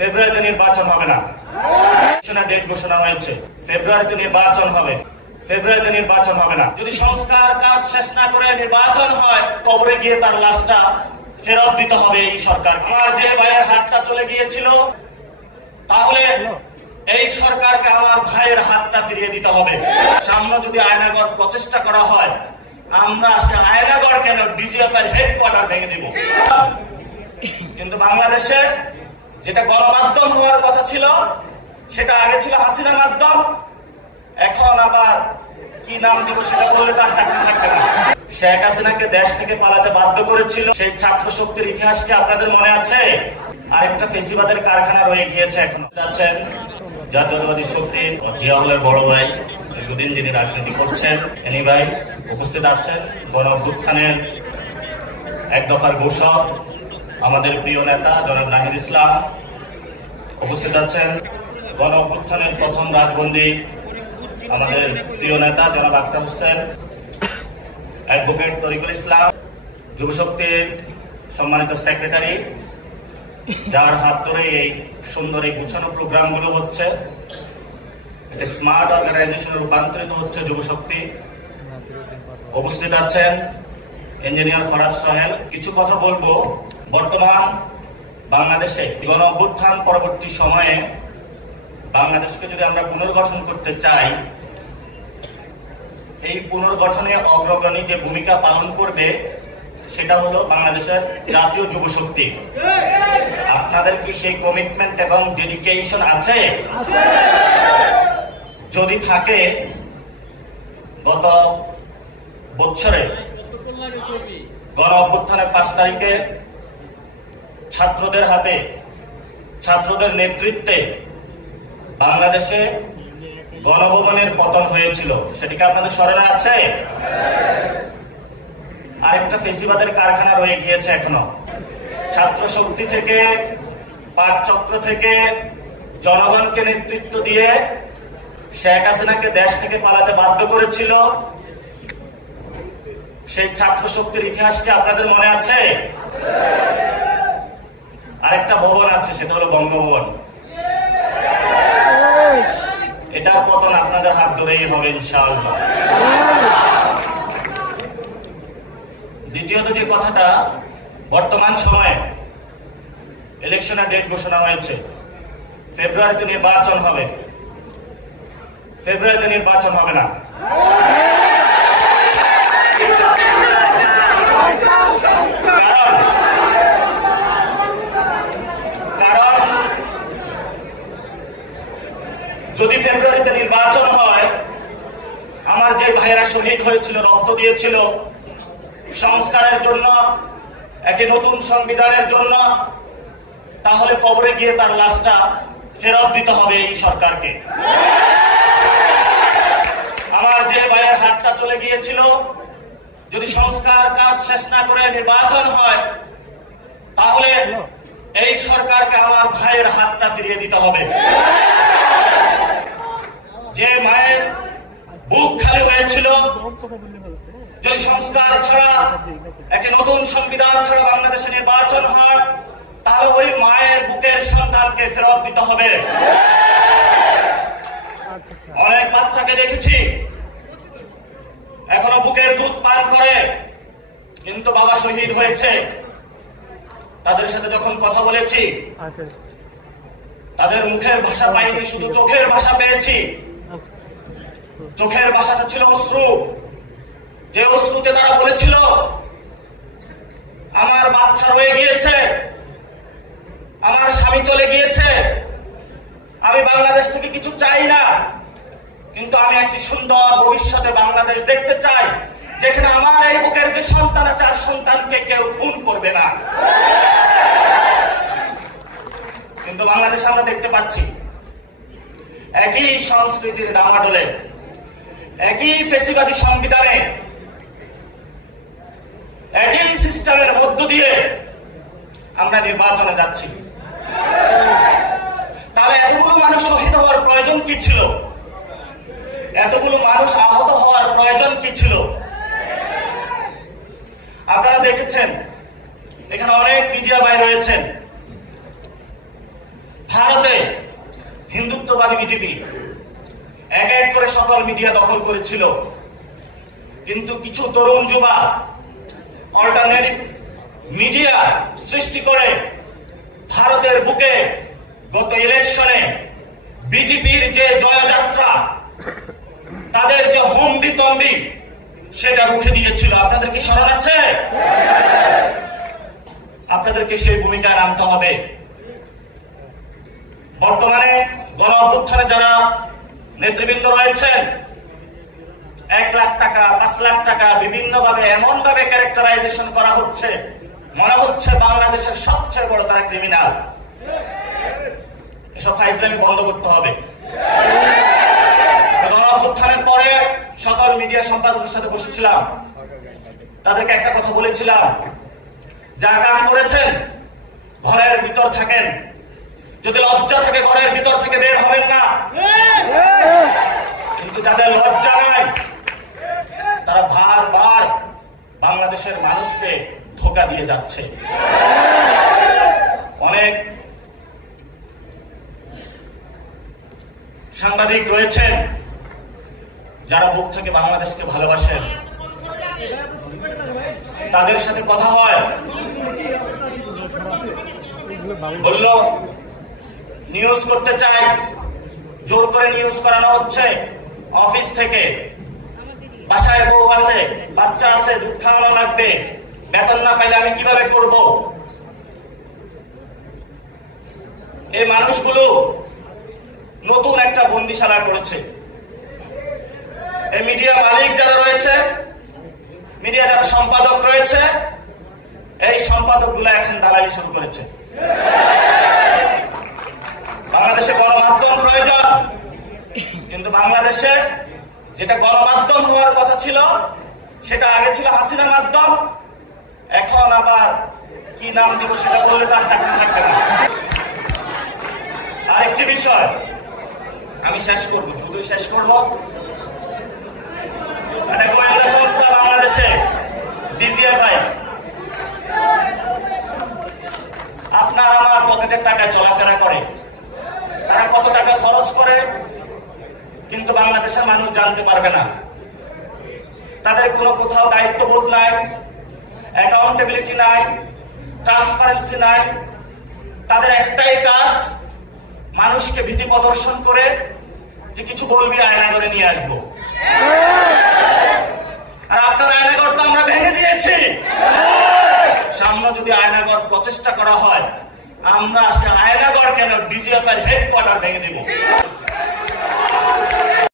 ফেব্রুয়ারিতে নির্বাচন হবে না, ডেট ঘোষণা হয়েছে। ফেব্রুয়ারিতে নির্বাচন হবে, ফেব্রুয়ারিতে নির্বাচন হবে না। যদি সংস্কার কাজ শেষ না করে নির্বাচন হয়, কবরে গিয়ে তার লাশটা ফেরত দিতে হবে এই সরকার। আমার যে ভাইয়ের হাতটা চলে গিয়েছিল, তাহলে এই সরকারকে আমার ভাইয়ের হাতটা ফিরিয়ে দিতে হবে। সামনে যদি আয়নাগর প্রচেষ্টা করা হয়, আমরা সে আয়নাগর কেন ডিজিএফ এর হেডকোয়ার্টার ভেঙে দিব। কিন্তু বাংলাদেশে যেটা গণমাধ্যম হওয়ার কথা ছিল, সেটা আগে ছিল হাসিনা মাধ্যম, এখন আবার কি নাম দিব সেটা বললে তার চাকরি থাকবে না। শেখ হাসিনাকে দেশ থেকে পালাতে বাধ্য করেছিল সেই ছাত্র শক্তির ইতিহাস কি আপনাদের মনে আছে? আরেকটা ফেসিবাদের কারখানা রয়ে গিয়েছে এখনো। আছেন জাতীয়তাবাদী শক্তির জিয়াউলের বড় ভাই, দীর্ঘদিন যিনি রাজনীতি করছেন, এনি ভাই উপস্থিত আছেন। গণ অভ্যুত্থানের এক দফার ঘোষক আমাদের প্রিয় নেতা জনাব নাহিদ ইসলাম উপস্থিত আছেন। গণ অভ্যুত্থানের প্রথম রাজবন্দী আমাদের প্রিয় নেতা জনাব আক্তার হোসেন, অ্যাডভোকেট তরিকুল ইসলাম, যুবশক্তির সম্মানিত সেক্রেটারি, যার হাত ধরে এই সুন্দর এই গুছানো প্রোগ্রামগুলো হচ্ছে, একটা স্মার্ট অর্গানাইজেশনে রূপান্তরিত হচ্ছে যুবশক্তি। উপস্থিত আছেন ইঞ্জিনিয়ার ফরাজ সোহেল। কিছু কথা বলবো। বর্তমান বাংলাদেশে গণ অভ্যুত্থান পরবর্তী সময়ে বাংলাদেশকে যদি আমরা পুনর্গঠন করতে চাই, এই পুনর্গঠনে অগ্রগণী যে ভূমিকা পালন করবে সেটা হলো বাংলাদেশের জাতীয় যুবশক্তি। আপনাদের কি সেই কমিটমেন্ট এবং ডেডিকেশন আছে? যদি থাকে, গত বছরে গণ অভ্যুত্থানের 5 তারিখে ছাত্রদের হাতে, ছাত্রদের নেতৃত্বে বাংলাদেশে গণভবনের পতন হয়েছিল, সেটিকে আপনাদের স্মরণে আছে? আরেকটা ফেসিবাদের কারখানা রয়ে গিয়েছে এখনো। ছাত্র শক্তি থেকে, পাটচক্র থেকে জনগণকে নেতৃত্ব দিয়ে শেখ হাসিনাকে দেশ থেকে পালাতে বাধ্য করেছিল। সেই ছাত্র শক্তির ইতিহাস কি আপনাদের মনে আছে? আরেকটা ভবন আছে, সেটা হলো বঙ্গভবন। এটার পতন আপনাদের হাত ধরেই হবে ইনশাআল্লাহ। দ্বিতীয়ত যে কথাটা, বর্তমান সময়ে ইলেকশনের ডেট ঘোষণা হয়েছে, ফেব্রুয়ারিতে নির্বাচন হবে, ফেব্রুয়ারিতে নির্বাচন হবে না। কারণ যদি ফেব্রুয়ারিতে নির্বাচন হয়, আমার যে ভাইয়েরা শহীদ হয়েছিল, রক্ত দিয়েছিল সংস্কারের জন্য, একটি নতুন সংবিধানের জন্য, তাহলে কবরে গিয়ে তার লাশটা ফেরত দিতে হবে এই সরকারকে। আমার যে ভাইয়ের হাতটা চলে গিয়েছিল, যদি সংস্কার কাজ শেষ না করে নির্বাচন হয়, তাহলে এই সরকারকে আমার ভাইয়ের হাতটা ফিরিয়ে দিতে হবে। যে মায়ের বুক খালি হয়েছিল, যদি সংস্কার ছাড়া, একটি নতুন সংবিধান ছাড়া বাংলাদেশে নির্বাচন হয়, তাহলে ওই মায়ের বুকের সন্তানকে ফেরত দিতে হবে। অনেক বাচ্চাকে দেখেছি এখনো বুকের দুধ পান করে, কিন্তু বাবা শহীদ হয়েছে। তাদের সাথে যখন কথা বলেছি, তাদের মুখের ভাষা পাইনি, শুধু চোখের ভাষা পেয়েছি। চোখের ভাষাটা ছিল অশ্রু, যে অশ্রুতে তারা বলেছিল, আমার বাচ্চা রয়ে গিয়েছে, আমার স্বামী চলে গিয়েছে, আমি বাংলাদেশ থেকে কিছু চাই না, কিন্তু আমি একটি সুন্দর ভবিষ্যতে বাংলাদেশ দেখতে চাই, যেখানে আমার এই বুকের যে সন্তান আছে, আর সন্তানকে কেউ খুন করবে না। কিন্তু বাংলাদেশে আমরা দেখতে পাচ্ছি একই সংস্কৃতির ডামাডোলে, একই ফেসিবাদী সংবিধানে, একই সিস্টেমের মধ্য দিয়ে আমরা নির্বাচনে যাচ্ছি। তাহলে এতগুলো মানুষ শহীদ হওয়ার প্রয়োজন কি ছিল? এতগুলো মানুষ আহত হওয়ার প্রয়োজন কি ছিল? আপনারা দেখেছেন, এখানে অনেক মিডিয়া ভাই রয়েছেন, হিন্দুত্ববাদী বিজেপি এক এক করে সকল মিডিয়া দখল করেছিল, কিন্তু কিছু তরুণ যুবা অল্টারনেটিভ মিডিয়া সৃষ্টি করে ভারতের বুকে গত ইলেকশনে বিজেপির যে জয়যাত্রা, তাদের যে হম্বি তম্বি, সেটা রুখে দিয়েছিল। আপনাদের কি স্মরণ আছে? আপনাদেরকে সেই ভূমিকায় নামতে হবে। বর্তমানে গণ অভ্যুত্থানে যারা নেতৃবৃন্দ রয়েছেন, 1 লাখ টাকা 5 লাখ টাকা বিভিন্নভাবে এমন ভাবে ক্যারেক্টারাইজেশন করা হচ্ছে, মনে হচ্ছে বাংলাদেশের সবচেয়ে বড় তারা ক্রিমিনাল। এসব ফাইজলামি বন্ধ করতে হবে। গণ অভ্যুত্থানের পরে সকল মিডিয়া সম্পাদকের সাথে বসেছিলাম, তাদেরকে একটা কথা বলেছিলাম, যারা কাম করেছেন ঘরের ভিতর থাকেন, যদি লজ্জা থাকে ঘরের ভিতর থেকে বের হবেন না। কিন্তু যাদের লজ্জা নাই, তারা বারবার বাংলাদেশের মানুষকে ধোঁকা দিয়ে যাচ্ছে। অনেক সাংবাদিক রয়েছেন যারা বুক থেকে বাংলাদেশকে ভালোবাসেন, তাদের সাথে কথা হয়, বলল নিউজ করতে চাই, জোর করে নিউজ করানো হচ্ছে অফিস থেকে, বাসায় বউ আছে, বাচ্চা আছে, দুধ খাওয়ানো লাগবে, বেতন না পাইলে আমি কিভাবে করব? এই মানুষগুলো নতুন একটা বন্দিশালায় পড়েছে। এই মিডিয়া মালিক যারা রয়েছে, মিডিয়া যারা সম্পাদক রয়েছে, এই সম্পাদক গুলো এখন দালালি শুরু করেছে। বাংলাদেশে গণমাধ্যম প্রয়োজন, কিন্তু বাংলাদেশে যেটা গণমাধ্যম হওয়ার কথা ছিল, সেটা আগে ছিল হাসিনা মাধ্যম, এখন আবার কি নাম দিব সেটা বললে তার চাকরি থাকবে না। আরেকটি বিষয় আমি শেষ করবো, দ্রুতই শেষ করবো। একটা গোয়েন্দা সংস্থা বাংলাদেশে ডিজিএফআই, আপনার আমার পকেটের টাকায় চলাফেরা করে। তারা কত টাকা খরচ করে কিন্তু বাংলাদেশের মানুষ জানতে পারবে না। তাদের কোনো কোথাও দায়িত্ববোধ নাই, অ্যাকাউন্টেবিলিটি নাই, ট্রান্সপারেন্সি নাই। তাদের একটাই কাজ, মানুষকে ভীতি প্রদর্শন করে যে কিছু বলবি আয়নাগরে নিয়ে আসবো। আর আপনার আয়নাগর তো আমরা ভেঙে দিয়েছি। সামনে যদি আয়নাগর প্রচেষ্টা করা হয়, আমরা সে আয়নাগর কেন ডিজিএফআই হেডকোয়ার্টার ভেঙে দিব।